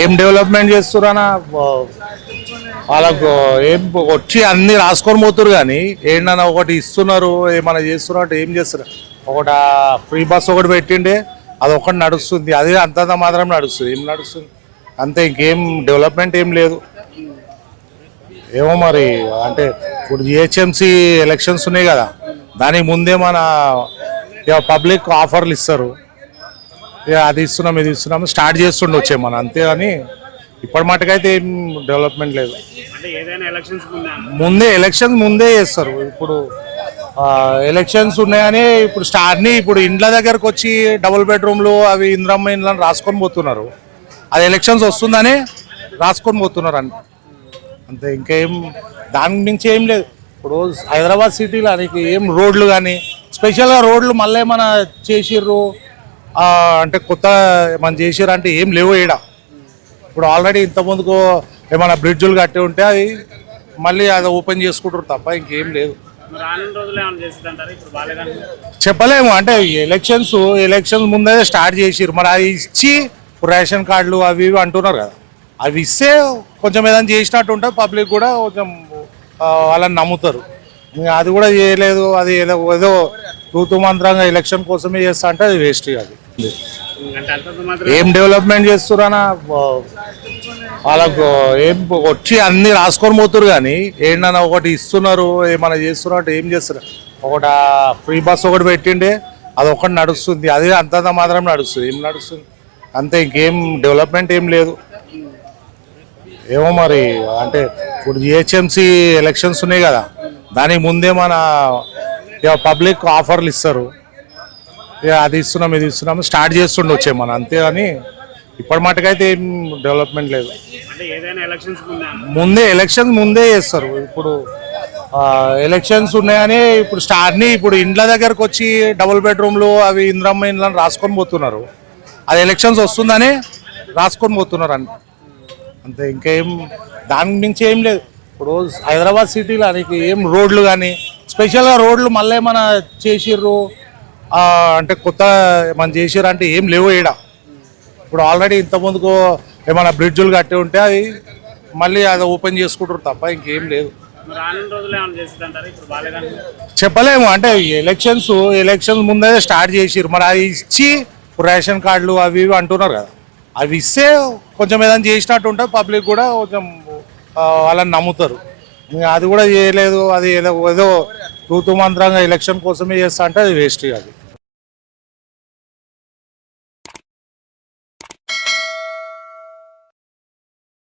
ఏం డెవలప్మెంట్ చేస్తున్నా వాళ్ళకు ఏం వచ్చి అన్ని రాసుకొని పోతున్నారు కానీ ఏంటన్నా ఒకటి ఇస్తున్నారు ఏమైనా చేస్తున్నారు అంటే ఏం చేస్తారు. ఒకటి ఫ్రీ బస్ ఒకటి పెట్టిండే అది ఒకటి నడుస్తుంది, అది అంతంత మాత్రం నడుస్తుంది. ఏం నడుస్తుంది అంతే, ఇంకేం డెవలప్మెంట్ ఏం లేదు. ఏమో మరి అంటే ఇప్పుడు జిహెచ్ఎంసీ ఎలక్షన్స్ ఉన్నాయి కదా, దానికి ముందే మన పబ్లిక్ ఆఫర్లు ఇస్తారు, అది ఇస్తున్నాం ఇది ఇస్తున్నాం స్టార్ట్ చేస్తుండే వచ్చే మన అంతే. కానీ ఇప్పటి మటుకైతే ఏం డెవలప్మెంట్ లేదు. ముందే ఎలక్షన్స్ ముందే చేస్తారు. ఇప్పుడు ఎలక్షన్స్ ఉన్నాయని ఇప్పుడు స్టార్ట్ని ఇప్పుడు ఇండ్ల దగ్గరకు వచ్చి డబుల్ బెడ్రూమ్లు అవి ఇంద్రమ్మ ఇండ్లను రాసుకొని పోతున్నారు. అది ఎలక్షన్స్ వస్తుందని రాసుకొని పోతున్నారు అంతే, ఇంకేం దాని నుంచి ఏం లేదు. ఇప్పుడు హైదరాబాద్ సిటీలో నీకు ఏం రోడ్లు కానీ స్పెషల్గా రోడ్లు మళ్ళీ ఏమైనా చేసిర్రు అంటే కొత్త మనం చేసిర్రు అంటే ఏం లేవు ఈడ. ఇప్పుడు ఆల్రెడీ ఇంతకుముందుకు ఏమైనా బ్రిడ్జులు కట్టి ఉంటే అవి మళ్ళీ అది ఓపెన్ చేసుకుంటారు తప్ప ఇంకేం లేదు. చెప్పలేము అంటే ఎలక్షన్స్ ముందే స్టార్ట్ చేసిర్రు, మరి అది ఇచ్చి రేషన్ కార్డులు అవి ఇవి అంటున్నారు కదా, అవి ఇస్తే కొంచెం ఏదైనా చేసినట్టు ఉంటుంది, పబ్లిక్ కూడా కొంచెం వాళ్ళని నమ్ముతారు. అది కూడా చేయలేదు, అది ఏదో ఋతుమంత్రంగా ఎలక్షన్ కోసమే చేస్తా అంటే అది వేస్ట్. అది ఏం డెవలప్మెంట్ చేస్తున్నా వాళ్ళకు ఏం వచ్చి అన్ని రాసుకొని పోతున్నారు కానీ ఏంటన్నా ఒకటి ఇస్తున్నారు ఏమైనా చేస్తున్నారు అంటే ఏం చేస్తారు. ఒకటి ఫ్రీ బస్ ఒకటి పెట్టిండే అది ఒకటి నడుస్తుంది, అది అంతంత మాత్రం నడుస్తుంది. ఏం నడుస్తుంది అంతే, ఇంకేం డెవలప్మెంట్ ఏం లేదు. ఏమో మరి అంటే ఇప్పుడు జిహెచ్ఎంసీ ఎలక్షన్స్ ఉన్నాయి కదా, దానికి ముందే మన పబ్లిక్ ఆఫర్లు ఇస్తారు, అది ఇస్తున్నాం ఇది ఇస్తున్నాం స్టార్ట్ చేస్తుండే వచ్చే మన అంతే. కానీ ఇప్పటి మటుకైతే ఏం డెవలప్మెంట్ లేదు. ఎలక్షన్స్ ముందే చేస్తారు. ఇప్పుడు ఎలక్షన్స్ ఉన్నాయని ఇప్పుడు స్టార్ట్ని ఇప్పుడు ఇండ్ల దగ్గరకు వచ్చి డబుల్ బెడ్రూమ్లు అవి ఇంద్రమ్మ ఇండ్లను రాసుకొని పోతున్నారు. అది ఎలక్షన్స్ వస్తుందని రాసుకొని పోతున్నారు అంతే, ఇంకేం దాని నుంచి ఏం లేదు. ఇప్పుడు హైదరాబాద్ సిటీలో నీకు ఏం రోడ్లు కానీ స్పెషల్గా రోడ్లు మళ్ళీ ఏమైనా చేసిర్రు అంటే కొత్త మనం చేసిర్రు అంటే ఏం లేవు ఈడ. ఇప్పుడు ఆల్రెడీ ఇంతకుముందుకు ఏమైనా బ్రిడ్జులు కట్టి ఉంటే అవి మళ్ళీ అది ఓపెన్ చేసుకుంటారు తప్ప ఇంకేం లేదు. చెప్పలేము అంటే ఎలక్షన్స్ ముందే స్టార్ట్ చేసిర్రు, మరి అది ఇచ్చి రేషన్ కార్డులు అవి ఇవి అంటున్నారు కదా, అవి ఇస్తే కొంచెం ఏదైనా చేసినట్టు ఉంటుంది, పబ్లిక్ కూడా కొంచెం వాళ్ళని నమ్ముతారు. అది కూడా చేయలేదు, అది ఏదో ఋతుమంత్రంగా ఎలక్షన్ కోసమే చేస్తా అంటే అది వేస్ట్. అది